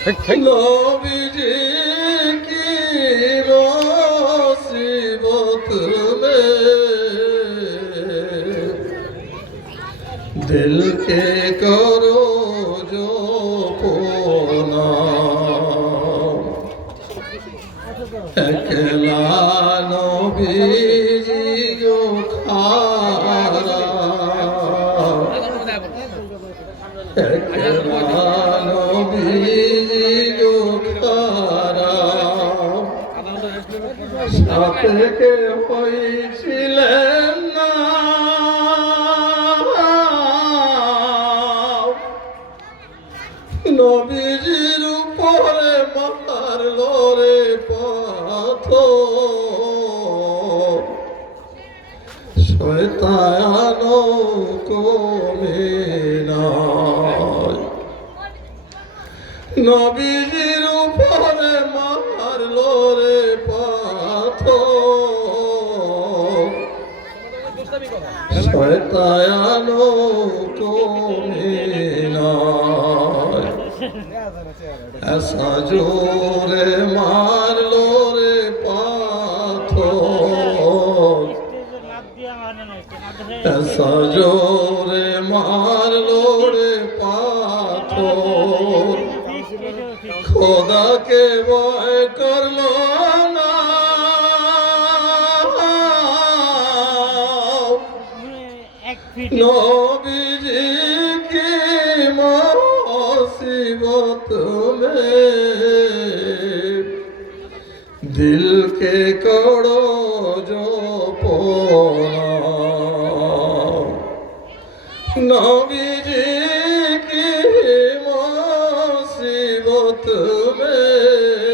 নবীজি কি রসিবত মে দিল কে করো জো পোনা একলা নবী সাথে হয়েছিলেন না নবীজির উপরে মারলো রে পাথর শয়তানো কমে নাই নবীজির উপরে মারল রে পাথ শয়তায়ানো তুমি নয়। এসা জোরে মারল রে পাথ এসা জোরে মারল রে পাথর। খোদাকে ভয় করল না। নবীজি কি মুসিবত মে দিল কে করো জো নবী করবে